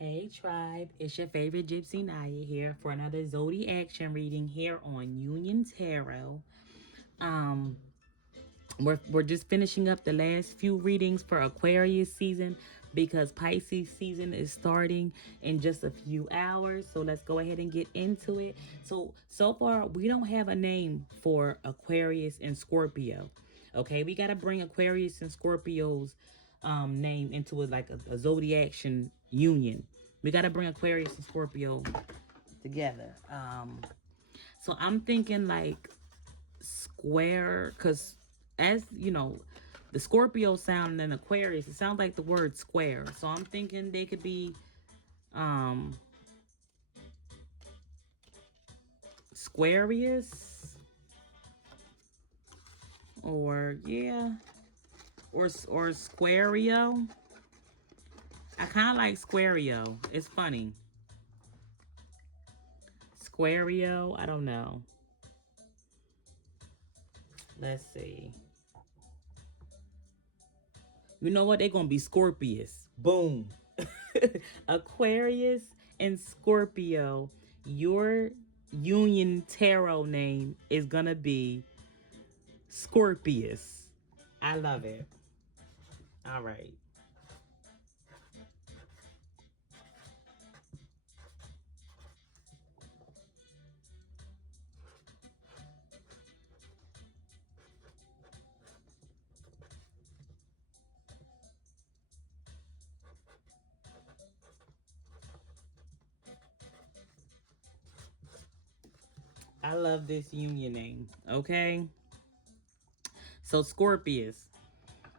Hey tribe, it's your favorite Gypsy Naya here for another Zodiac action reading here on Union Tarot. Um, we're just finishing up the last few readings for Aquarius season because Pisces season is starting in just a few hours. So let's go ahead and get into it. So far we don't have a name for Aquarius and Scorpio. Okay, we gotta bring Aquarius and Scorpio's name into a zodiac union. We gotta bring Aquarius and Scorpio together. So I'm thinking like square, because as you know, the Scorpio sound and Aquarius, it sounds like the word square. So I'm thinking they could be um Squarius, or yeah, or Squario. I kind of like Squario. It's funny. Squario, I don't know. Let's see. You know what? They're going to be Scorpius. Boom. Aquarius and Scorpio. Your union tarot name is going to be Scorpius. I love it. All right. I love this union name. Okay. So, Scorpius.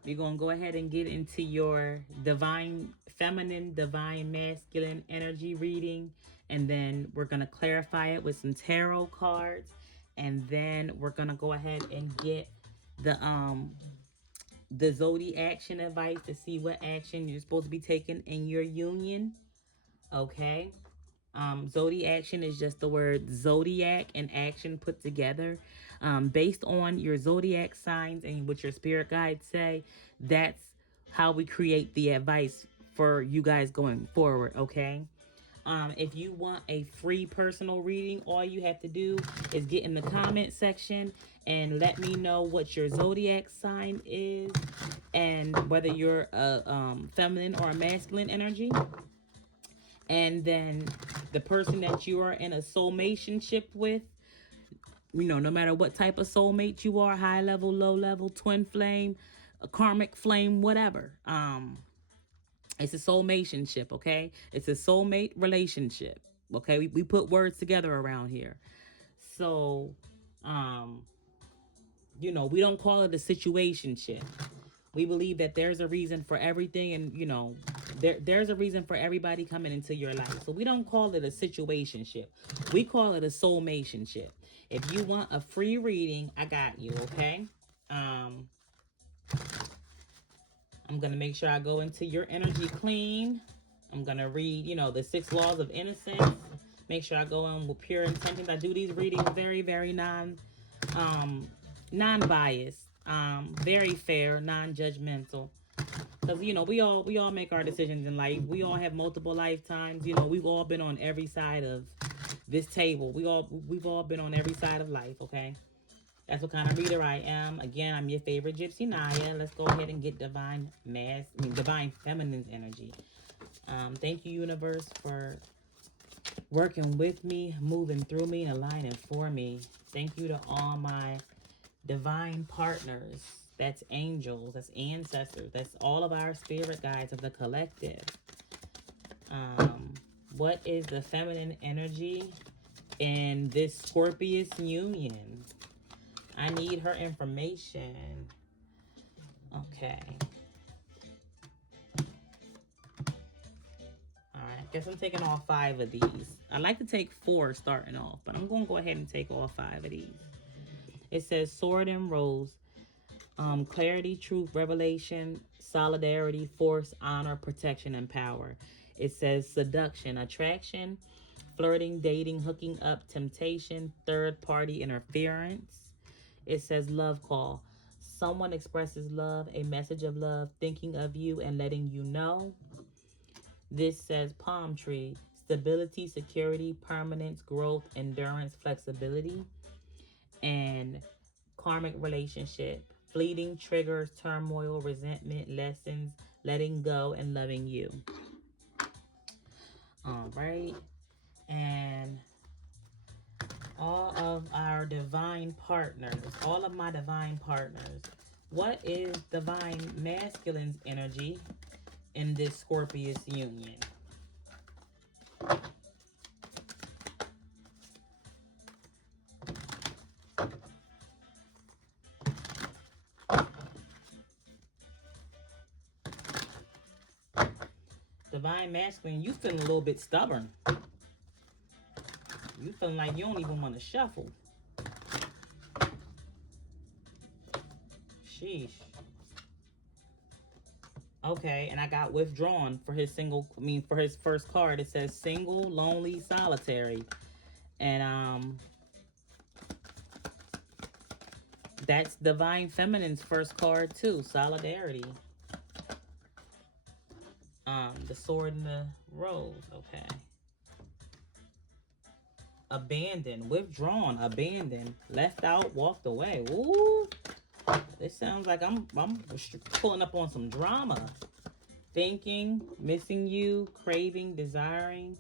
We're going to go ahead and get into your divine feminine, divine masculine energy reading. And then we're going to clarify it with some tarot cards. And then we're going to go ahead and get the zodiac action advice to see what action you're supposed to be taking in your union. Okay. Zodiac action is just the word zodiac and action put together. Based on your zodiac signs and what your spirit guides say, that's how we create the advice for you guys going forward, okay? If you want a free personal reading, all you have to do is get in the comment section and let me know what your zodiac sign is and whether you're a feminine or a masculine energy. And then the person that you are in a soulmationship with, no matter what type of soulmate you are, high level, low level, twin flame, a karmic flame, whatever. It's a soulmationship, okay? It's a soulmate relationship. Okay, we put words together around here. So, um, we don't call it a situationship. We believe that there's a reason for everything, and there's a reason for everybody coming into your life. So we don't call it a situationship. We call it a soulmationship. If you want a free reading, I got you, okay? Um, I'm gonna make sure I go into your energy clean. I'm gonna read, the 6 laws of innocence. Make sure I go in with pure intentions. I do these readings very, very non-biased, very fair, non-judgmental. Because we all make our decisions in life. We all have multiple lifetimes. We've all been on every side of this table. We've all been on every side of life. Okay, that's what kind of reader I am. Again, I'm your favorite Gypsy Naya. Let's go ahead and get divine feminine energy. Thank you, universe, for working with me, moving through me, and aligning for me. Thank you to all my divine partners. That's angels, that's ancestors, that's all of our spirit guides of the collective. What is the feminine energy in this Scorpius union? I need her information. Okay. All right. I guess I'm taking all 5 of these. I like to take 4 starting off, but I'm going to go ahead and take all 5 of these. It says sword and rose. Clarity, truth, revelation, solidarity, force, honor, protection, and power. It says seduction, attraction, flirting, dating, hooking up, temptation, third party interference. It says love call. Someone expresses love, a message of love, thinking of you and letting you know. This says palm tree, stability, security, permanence, growth, endurance, flexibility. And karmic relationship, fleeting triggers, turmoil, resentment, lessons, letting go, and loving you. All right. And all of our divine partners, all of my divine partners, what is divine masculine's energy in this Scorpius union? Divine masculine, you feeling a little bit stubborn. You feeling like you don't even want to shuffle. Sheesh. Okay, and I got withdrawn for his for his first card. It says single, lonely, solitary. And that's Divine Feminine's first card too, solidarity. The sword and the rose, okay. Abandoned, withdrawn, abandoned, left out, walked away. Ooh. This sounds like I'm pulling up on some drama. Thinking, missing you, craving, desiring.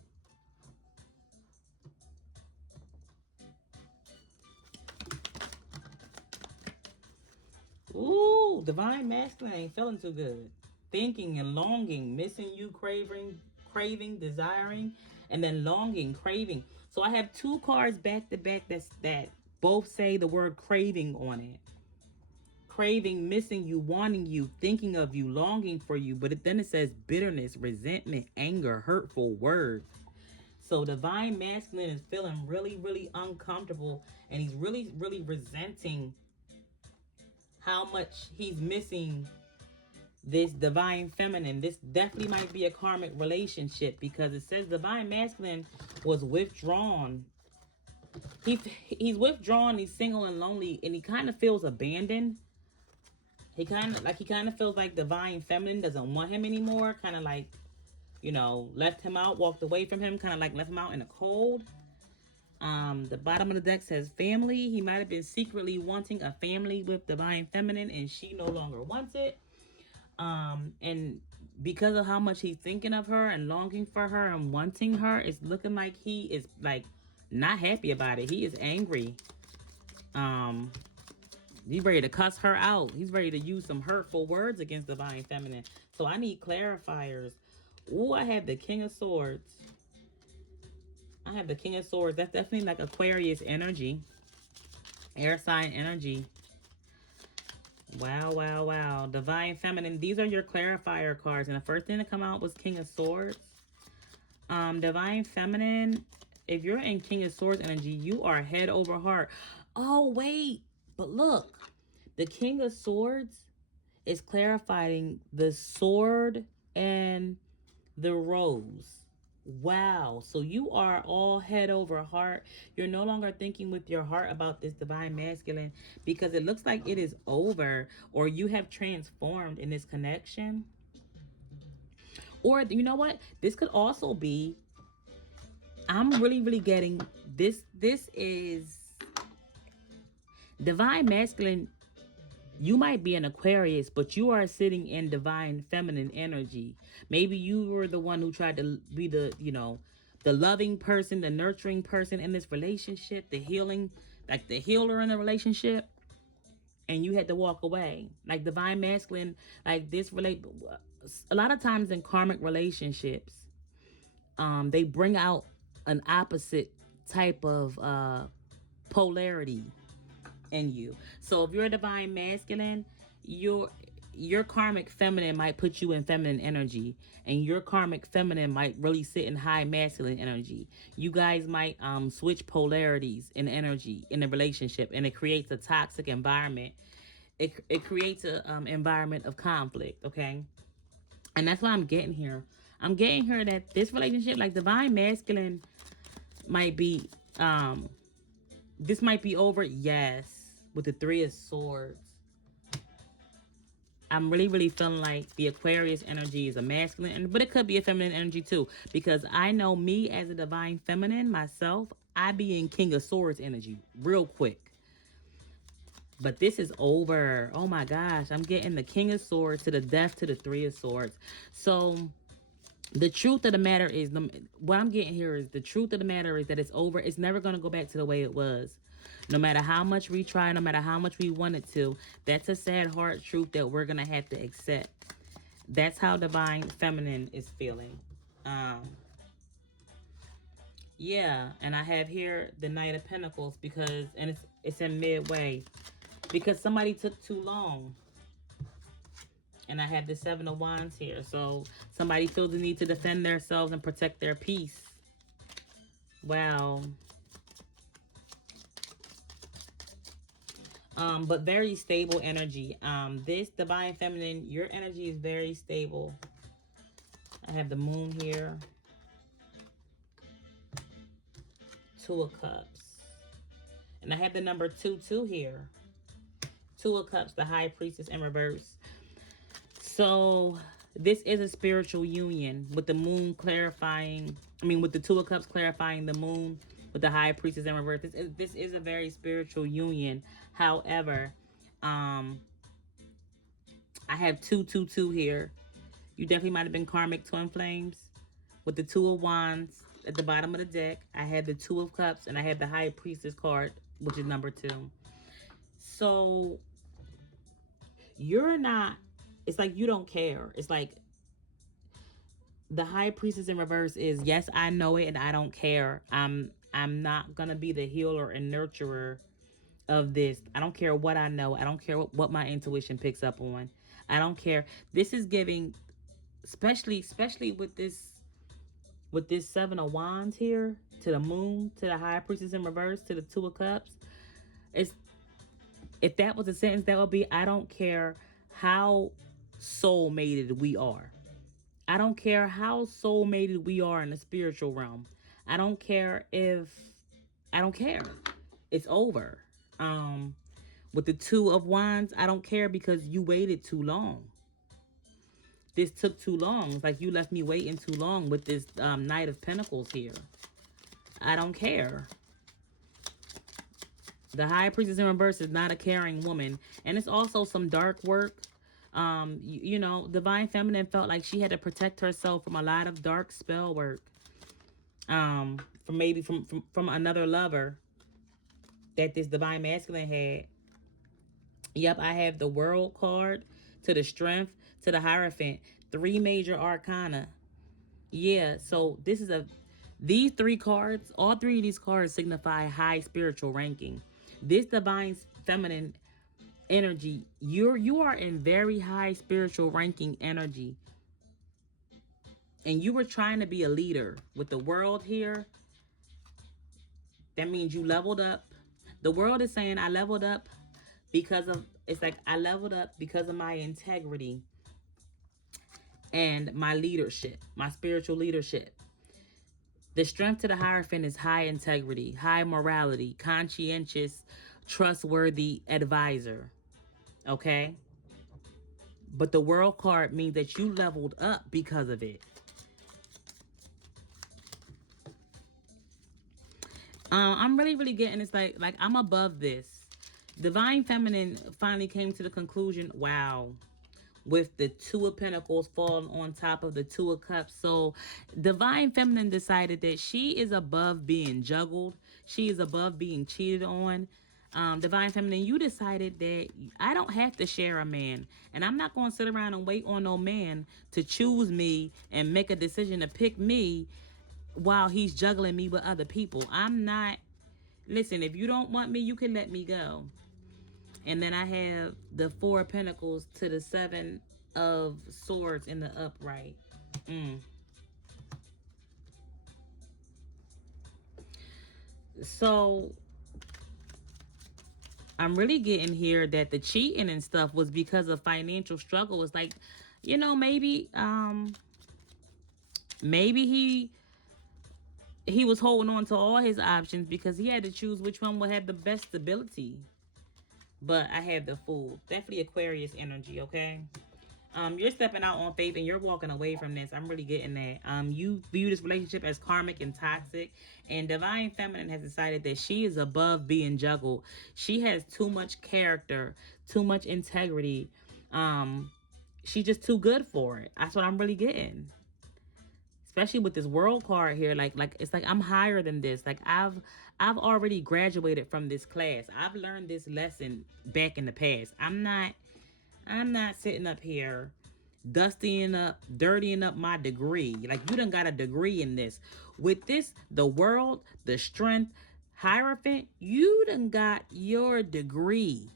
Ooh, divine masculine ain't feeling too good. Thinking and longing, missing you, craving, desiring, and then longing, craving. So I have two cards back to back that both say the word craving on it. Craving, missing you, wanting you, thinking of you, longing for you. But then it says bitterness, resentment, anger, hurtful words. So divine masculine is feeling really, really uncomfortable, and he's really, really resenting how much he's missing this divine feminine. This definitely might be a karmic relationship because it says divine masculine was withdrawn. He's withdrawn, he's single and lonely, and he kind of feels abandoned. He kind of feels like divine feminine doesn't want him anymore, kind of like, you know, left him out, walked away from him, kind of like left him out in the cold. The bottom of the deck says family. He might have been secretly wanting a family with divine feminine, and she no longer wants it. And because of how much he's thinking of her and longing for her and wanting her, it's looking like he is like not happy about it. He is angry. He's ready to cuss her out. He's ready to use some hurtful words against divine feminine. So I need clarifiers. Ooh, I have the King of Swords. I have the King of Swords. That's definitely like Aquarius energy. Air sign energy. Wow, wow, wow. Divine Feminine. These are your clarifier cards. And the first thing to come out was King of Swords. Divine Feminine. If you're in King of Swords energy, you are head over heart. Oh, wait. But look. The King of Swords is clarifying the sword and the rose. Wow. So you are all head over heart. You're no longer thinking with your heart about this divine masculine because it looks like it is over, or you have transformed in this connection. Or you know what? This could also be, I'm really, really getting this. This is divine masculine. You might be an Aquarius, but you are sitting in divine feminine energy. Maybe you were the one who tried to be the, you know, the loving person, the nurturing person in this relationship, the healing, like the healer in the relationship, and you had to walk away. Like divine masculine, like this a lot of times in karmic relationships, they bring out an opposite type of polarity in you. So if you're a divine masculine, your karmic feminine might put you in feminine energy, and your karmic feminine might really sit in high masculine energy. You guys might switch polarities in energy in a relationship, and it creates a toxic environment. It creates a environment of conflict, okay? And that's what I'm getting here. I'm getting here that this relationship, like divine masculine, might be this might be over. Yes, with the Three of Swords. I'm really feeling like the Aquarius energy is a masculine, but it could be a feminine energy too. Because I know me as a divine feminine myself, I be in King of Swords energy real quick. But this is over. Oh my gosh, I'm getting the King of Swords to the Death to the Three of Swords. So the truth of the matter is, what I'm getting here is the truth of the matter is that it's over. It's never going to go back to the way it was. No matter how much we try, no matter how much we want it to, that's a sad, hard truth that we're going to have to accept. That's how divine feminine is feeling. Yeah, and I have here the Knight of Pentacles because, and it's in midway because somebody took too long. And I have the Seven of Wands here. So somebody feels the need to defend themselves and protect their peace. Wow. But very stable energy. This divine feminine, your energy is very stable. I have the Moon here. Two of Cups. And I have the number 2 here. Two of Cups, the High Priestess in reverse. So this is a spiritual union with the Moon clarifying, with the Two of Cups clarifying the Moon with the High Priestess in reverse. This is a very spiritual union. However, I have 222 here. You definitely might have been karmic twin flames with the Two of Wands at the bottom of the deck. I had the Two of Cups and I had the High Priestess card, which is number 2. So you're not, it's like you don't care. It's like the High Priestess in reverse is, yes, I know it and I don't care. I'm not gonna be the healer and nurturer of this. I don't care what I know. I don't care what my intuition picks up on. I don't care. This is giving, especially with this Seven of Wands here, to the Moon, to the High Priestess in reverse, to the Two of Cups. It's, if that was a sentence, that would be, I don't care how soul-mated we are. I don't care how soul-mated we are in the spiritual realm. I don't care. It's over. With the Two of Wands, I don't care because you waited too long. This took too long. It's like you left me waiting too long with this Knight of Pentacles here. I don't care. The High Priestess in reverse is not a caring woman. And it's also some dark work. Divine Feminine felt like she had to protect herself from a lot of dark spell work. From another lover that this Divine Masculine had. Yep, I have the World card, to the Strength, to the Hierophant. 3 major arcana. Yeah, so these 3 cards, all 3 of these cards signify high spiritual ranking. This Divine Feminine energy, you are in very high spiritual ranking energy. And you were trying to be a leader. With the World here, that means you leveled up. The World is saying I leveled up I leveled up because of my integrity and my leadership, my spiritual leadership. The Strength to the Hierophant is high integrity, high morality, conscientious, trustworthy advisor. Okay? But the World card means that you leveled up because of it. I'm really getting it's like I'm above this. Divine Feminine finally came to the conclusion, wow, with the Two of Pentacles falling on top of the Two of Cups. So Divine Feminine decided that she is above being juggled. She is above being cheated on. Divine Feminine, you decided that I don't have to share a man. And I'm not going to sit around and wait on no man to choose me and make a decision to pick me while he's juggling me with other people. I'm not... Listen, if you don't want me, you can let me go. And then I have the 4 of Pentacles to the 7 of Swords in the upright. So I'm really getting here that the cheating and stuff was because of financial struggle. It's like, maybe he was holding on to all his options because he had to choose which one would have the best stability. but I have the Fool. Definitely Aquarius energy, okay? You're stepping out on faith and you're walking away from this. I'm really getting that. You view this relationship as karmic and toxic, and Divine Feminine has decided that she is above being juggled. She has too much character, too much integrity. She's just too good for it. That's what I'm really getting. Especially with this world card here, like it's like I'm higher than this. Like I've already graduated from this class. I've learned this lesson back in the past. I'm not sitting up here dirtying up my degree. Like, you done got a degree in this. With this, the world, the strength, Hierophant, you done got your degree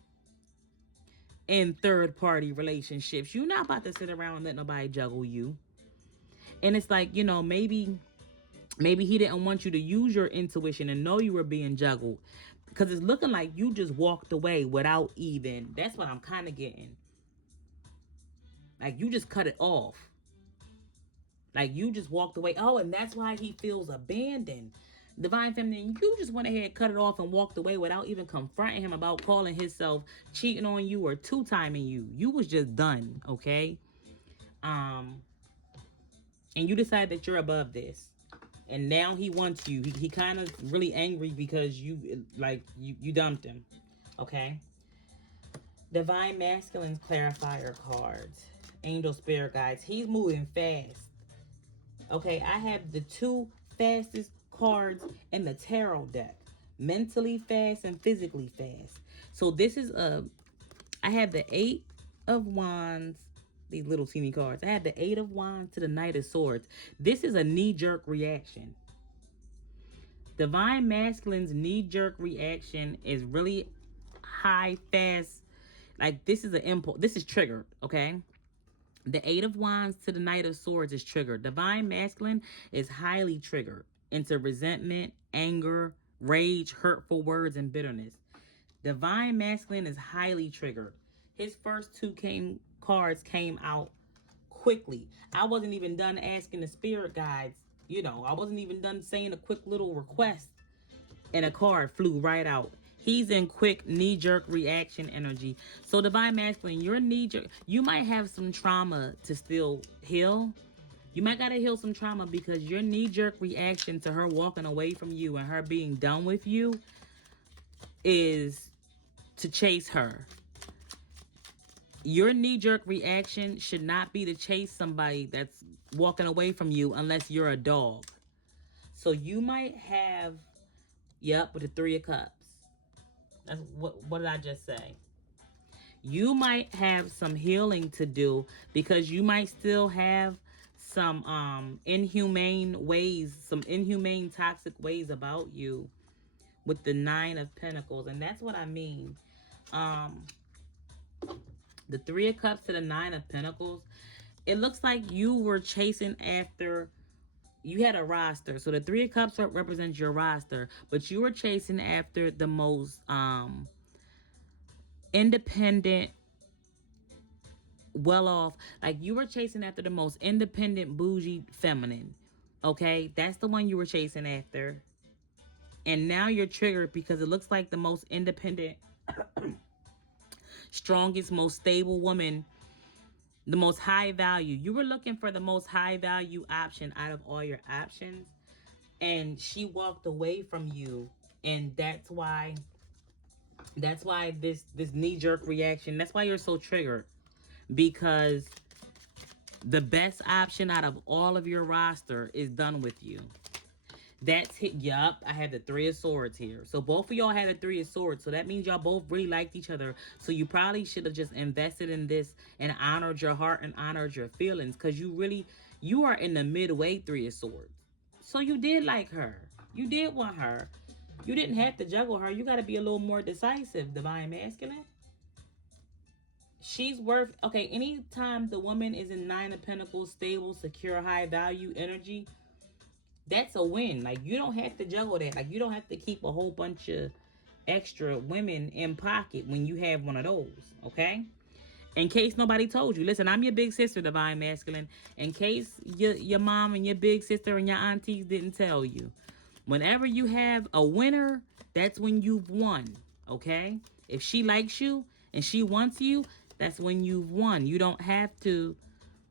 in third party relationships. You're not about to sit around and let nobody juggle you. And it's like, maybe he didn't want you to use your intuition and know you were being juggled. Because it's looking like you just walked away without even. That's what I'm kind of getting. Like, you just cut it off. Like, you just walked away. Oh, and that's why he feels abandoned. Divine Feminine, you just went ahead, cut it off, and walked away without even confronting him about calling himself cheating on you or two-timing you. You was just done, okay? And you decide that you're above this. And now he wants you. He kind of really angry because you dumped him, okay? Divine Masculine's clarifier cards. Angel Spirit Guides. He's moving fast. Okay, I have the two fastest cards in the tarot deck. Mentally fast and physically fast. So this is I have the 8 of Wands. These little teeny cards. I have the 8 of Wands to the Knight of Swords. This is a knee-jerk reaction. Divine Masculine's knee-jerk reaction is really high, fast. Like, this is an impulse. This is triggered, okay? The 8 of Wands to the Knight of Swords is triggered. Divine Masculine is highly triggered into resentment, anger, rage, hurtful words, and bitterness. Divine Masculine is highly triggered. His first two cards came out quickly. I wasn't even done asking the spirit guides. I wasn't even done saying a quick little request, and a card flew right out. He's in quick knee-jerk reaction energy. So Divine Masculine, your knee-jerk, you might have some trauma to still heal. You might gotta heal some trauma because your knee-jerk reaction to her walking away from you and her being done with you is to chase her. Your knee-jerk reaction should not be to chase somebody that's walking away from you unless you're a dog. So you might have, with the 3 of Cups. That's what did I just say? You might have some healing to do because you might still have some inhumane ways, some inhumane toxic ways about you with the 9 of Pentacles. And that's what I mean. The 3 of Cups to the 9 of Pentacles. It looks like you were chasing after, you had a roster. So the 3 of Cups represents your roster, but you were chasing after the most independent, well-off. Like, you were chasing after the most independent, bougie feminine. Okay? That's the one you were chasing after. And now you're triggered because it looks like the most independent, strongest, most stable woman, the most high value. You were looking for the most high value option out of all your options. And she walked away from you. And that's why this knee-jerk reaction, that's why you're so triggered. Because the best option out of all of your roster is done with you. That's it. Yup, I have the 3 of Swords here. So both of y'all had the 3 of Swords. So that means y'all both really liked each other. So you probably should have just invested in this and honored your heart and honored your feelings. Because you are in the midway 3 of Swords. So you did like her. You did want her. You didn't have to juggle her. You got to be a little more decisive, Divine Masculine. She's worth, okay, anytime the woman is in 9 of Pentacles, stable, secure, high value energy, that's a win. Like, you don't have to juggle that. Like, you don't have to keep a whole bunch of extra women in pocket when you have one of those, okay? In case nobody told you. Listen, I'm your big sister, Divine Masculine. In case your mom and your big sister and your aunties didn't tell you. Whenever you have a winner, that's when you've won, okay? If she likes you and she wants you, that's when you've won. You don't have to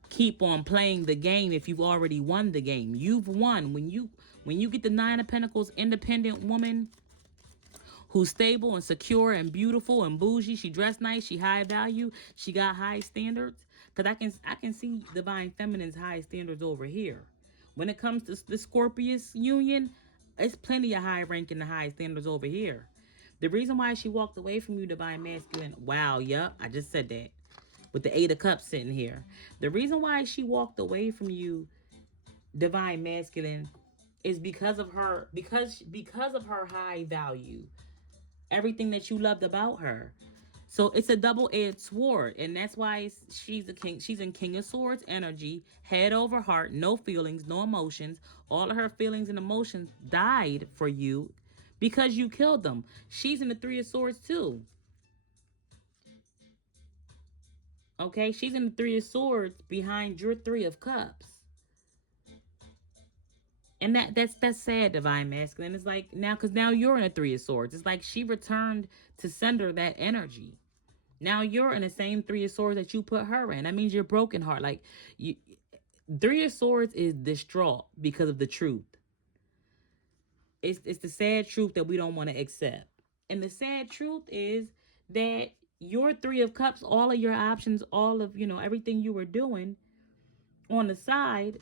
keep on playing the game if you've already won the game. You've won. When you get the Nine of Pentacles, independent woman who's stable and secure and beautiful and bougie. She dressed nice. She high value. She got high standards. Cause I can see divine feminine's high standards over here. When it comes to the Scorpius union, it's plenty of high rank and the high standards over here. The reason why she walked away from you, divine masculine. Wow, yep, I just said that. With the Eight of Cups sitting here. The reason why she walked away from you, divine masculine, is because of her high value. Everything that you loved about her. So it's a double-edged sword, and that's why she's a king. She's in King of Swords energy, head over heart, no feelings, no emotions. All of her feelings and emotions died for you because you killed them. She's in the Three of Swords too. Okay, she's in the Three of Swords behind your Three of Cups. And that's sad, divine masculine. It's like because now you're in a Three of Swords. It's like she returned to sender that energy. Now you're in the same Three of Swords that you put her in. That means you're broken heart. Like Three of Swords is distraught because of the truth. It's the sad truth that we don't want to accept. And the sad truth is that your Three of Cups, all of your options, all of everything you were doing on the side,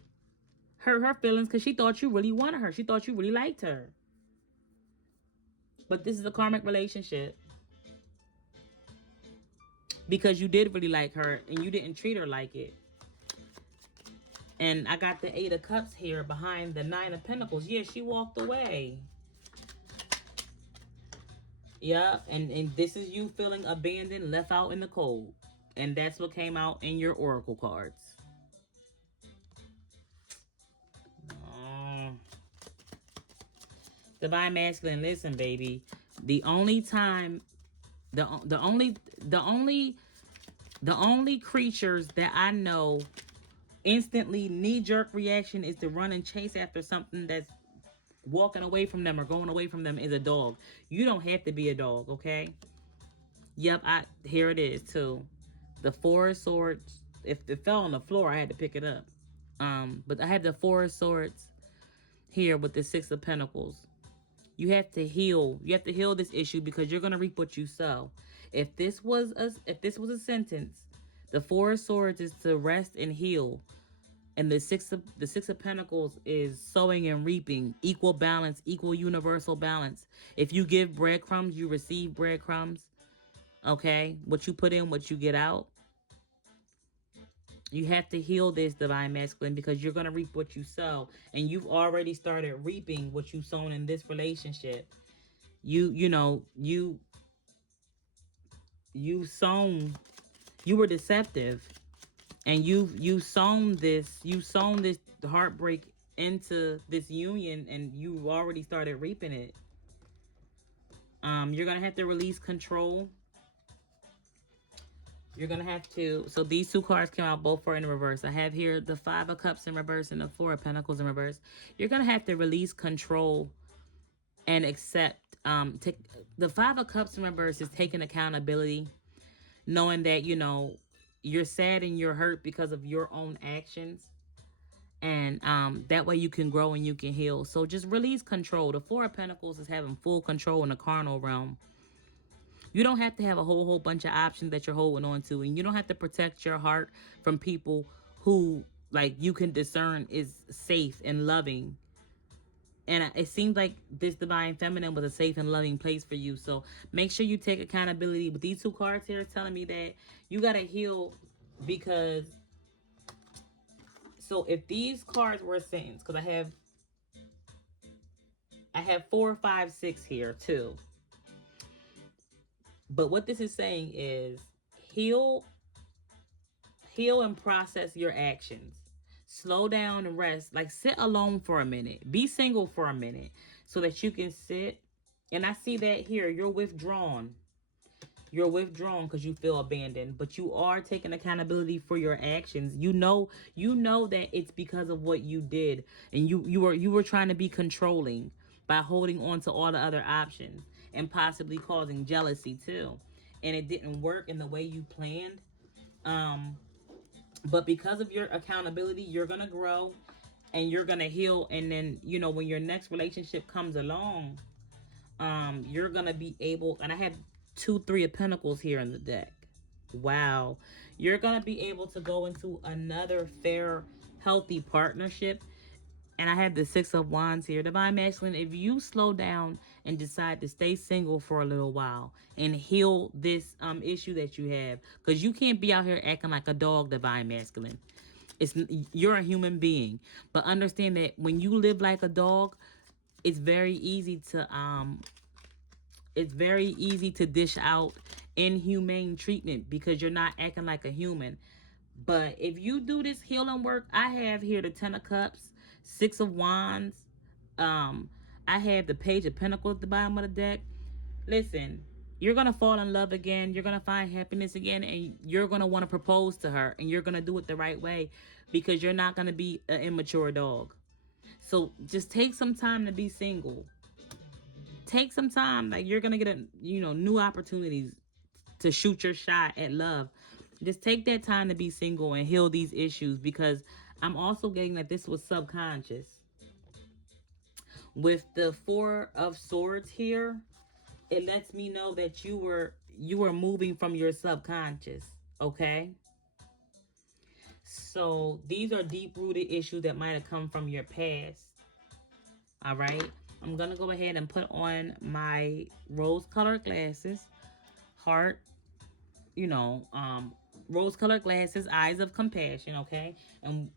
hurt her feelings because she thought you really wanted her. She thought you really liked her. But this is a karmic relationship. Because you did really like her and you didn't treat her like it. And I got the Eight of Cups here behind the Nine of Pentacles. Yeah, she walked away. Yeah, and this is you feeling abandoned, left out in the cold. And that's what came out in your oracle cards. Divine masculine, listen, baby. The only creatures that I know instantly knee-jerk reaction is to run and chase after something that's walking away from them or going away from them is a dog. You don't have to be a dog, okay? Yep, here it is too. The Four of Swords. If it fell on the floor, I had to pick it up. But I have the Four of Swords here with the Six of Pentacles. You have to heal. You have to heal this issue because you're gonna reap what you sow. If this was a sentence, the Four of Swords is to rest and heal, and the Six of Pentacles is sowing and reaping, equal balance, equal universal balance. If you give breadcrumbs, you receive breadcrumbs. Okay, what you put in, what you get out. You have to heal this, divine masculine, because you're going to reap what you sow. And you've already started reaping what you've sown in this relationship. You were deceptive. And you've sown this heartbreak into this union, and you've already started reaping it. You're going to have to release control. You're going to have to... So these two cards came out, both are in reverse. I have here the Five of Cups in reverse and the Four of Pentacles in reverse. You're going to have to release control and accept... the Five of Cups in reverse is taking accountability. Knowing that, you're sad and you're hurt because of your own actions. And that way you can grow and you can heal. So just release control. The Four of Pentacles is having full control in the carnal realm. You don't have to have a whole bunch of options that you're holding on to. And you don't have to protect your heart from people who, like, you can discern is safe and loving. And it seems like this divine feminine was a safe and loving place for you. So make sure you take accountability. But these two cards here telling me that you got to heal because... So if these cards were a sentence, because I have 4, 5, 6 here too. But what this is saying is heal and process your actions. Slow down and rest. Like, sit alone for a minute. Be single for a minute so that you can sit. And I see that here. You're withdrawn. You're withdrawn because you feel abandoned. But you are taking accountability for your actions. You know that it's because of what you did. And you were trying to be controlling by holding on to all the other options. and possibly causing jealousy too. And it didn't work in the way you planned. Um, but because of your accountability, you're going to grow and you're going to heal. And then, you know, when your next relationship comes along, you're going to be able, and I have 2 3 of Pentacles here in the deck. Wow. You're going to be able to go into another fair, healthy partnership. And I have the 6 of Wands here. Divine Masculine, if you slow down and decide to stay single for a little while and heal this issue that you have, because you can't be out here acting like a dog, Divine Masculine. You're a human being. But understand that when you live like a dog, it's very easy to dish out inhumane treatment because you're not acting like a human. But if you do this healing work, I have here the 10 of Cups, 6 of Wands. I have the Page of Pentacles at the bottom of the deck. Listen, you're going to fall in love again. You're going to find happiness again. And you're going to want to propose to her. And you're going to do it the right way because you're not going to be an immature dog. So just take some time to be single. Take some time. Like, you're going to get new opportunities to shoot your shot at love. Just take that time to be single and heal these issues, because I'm also getting that this was subconscious. With the 4 of Swords here, it lets me know that you were moving from your subconscious, okay? So these are deep-rooted issues that might have come from your past. All right? I'm going to go ahead and put on my rose-colored glasses. Heart, rose-colored glasses, eyes of compassion, okay? And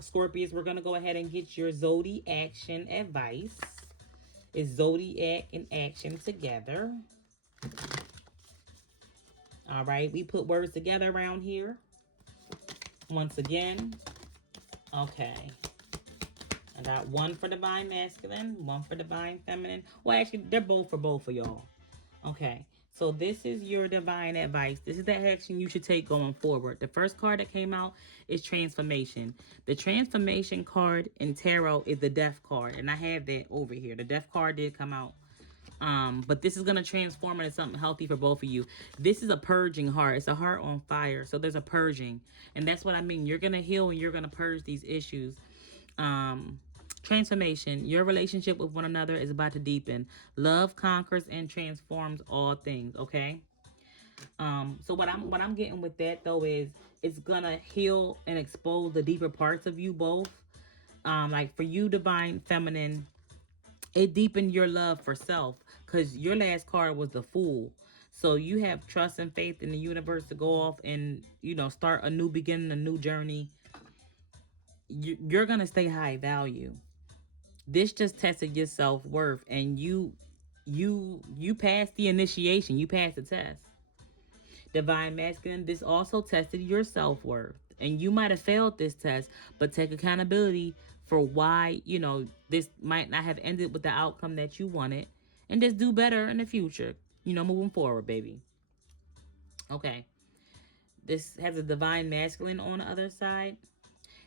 Scorpius, we're going to go ahead and get your Zodiac action advice. It's Zodiac and action together. All right, we put words together around here. Once again, okay. I got 1 for Divine Masculine, 1 for Divine Feminine. Well, actually, they're both for both of y'all. Okay, so this is your divine advice. This is the action you should take going forward. The first card that came out is Transformation. The Transformation card in Tarot is the Death card, and I have that over here. The Death card did come out. But this is going to transform into something healthy for both of you. This is a purging heart. It's a heart on fire. So there's a purging. And that's what I mean. You're going to heal and you're going to purge these issues. Transformation. Your relationship with one another is about to deepen. Love conquers and transforms all things, okay? So what I'm getting with that though is it's gonna heal and expose the deeper parts of you both. Like for you, Divine Feminine, it deepened your love for self, because your last card was the Fool. So you have trust and faith in the universe to go off and start a new beginning, a new journey. You're gonna stay high value. This just tested your self-worth, and you passed the initiation. You passed the test. Divine Masculine, this also tested your self-worth. And you might have failed this test, but take accountability for why, this might not have ended with the outcome that you wanted. And just do better in the future, moving forward, baby. Okay. This has a Divine Masculine on the other side.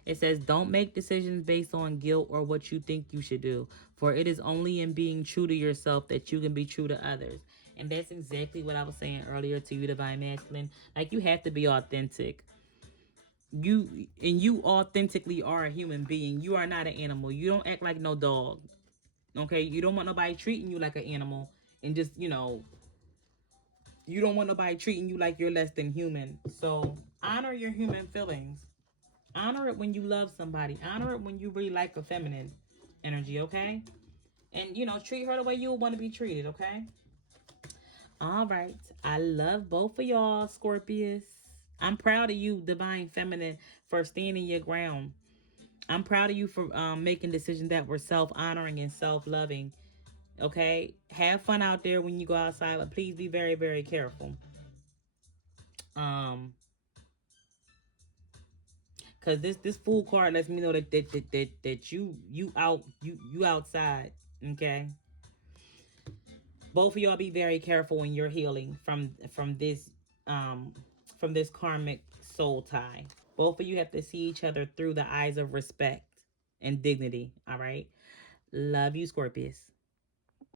It says, don't make decisions based on guilt or what you think you should do, for it is only in being true to yourself that you can be true to others. And that's exactly what I was saying earlier to you, Divine Masculine. Like, you have to be authentic. You authentically are a human being. You are not an animal. You don't act like no dog. Okay? You don't want nobody treating you like an animal. And just, you don't want nobody treating you like you're less than human. So, honor your human feelings. Honor it when you love somebody. Honor it when you really like a feminine energy, okay? And, treat her the way you would want to be treated, okay? All right. I love both of y'all, Scorpius. I'm proud of you, Divine Feminine, for standing your ground. I'm proud of you for making decisions that were self-honoring and self-loving, okay? Have fun out there when you go outside, but please be very, very careful. Cause this Fool card lets me know that you outside, okay? Both of y'all be very careful when you're healing from this karmic soul tie. Both of you have to see each other through the eyes of respect and dignity. All right. Love you, Scorpius.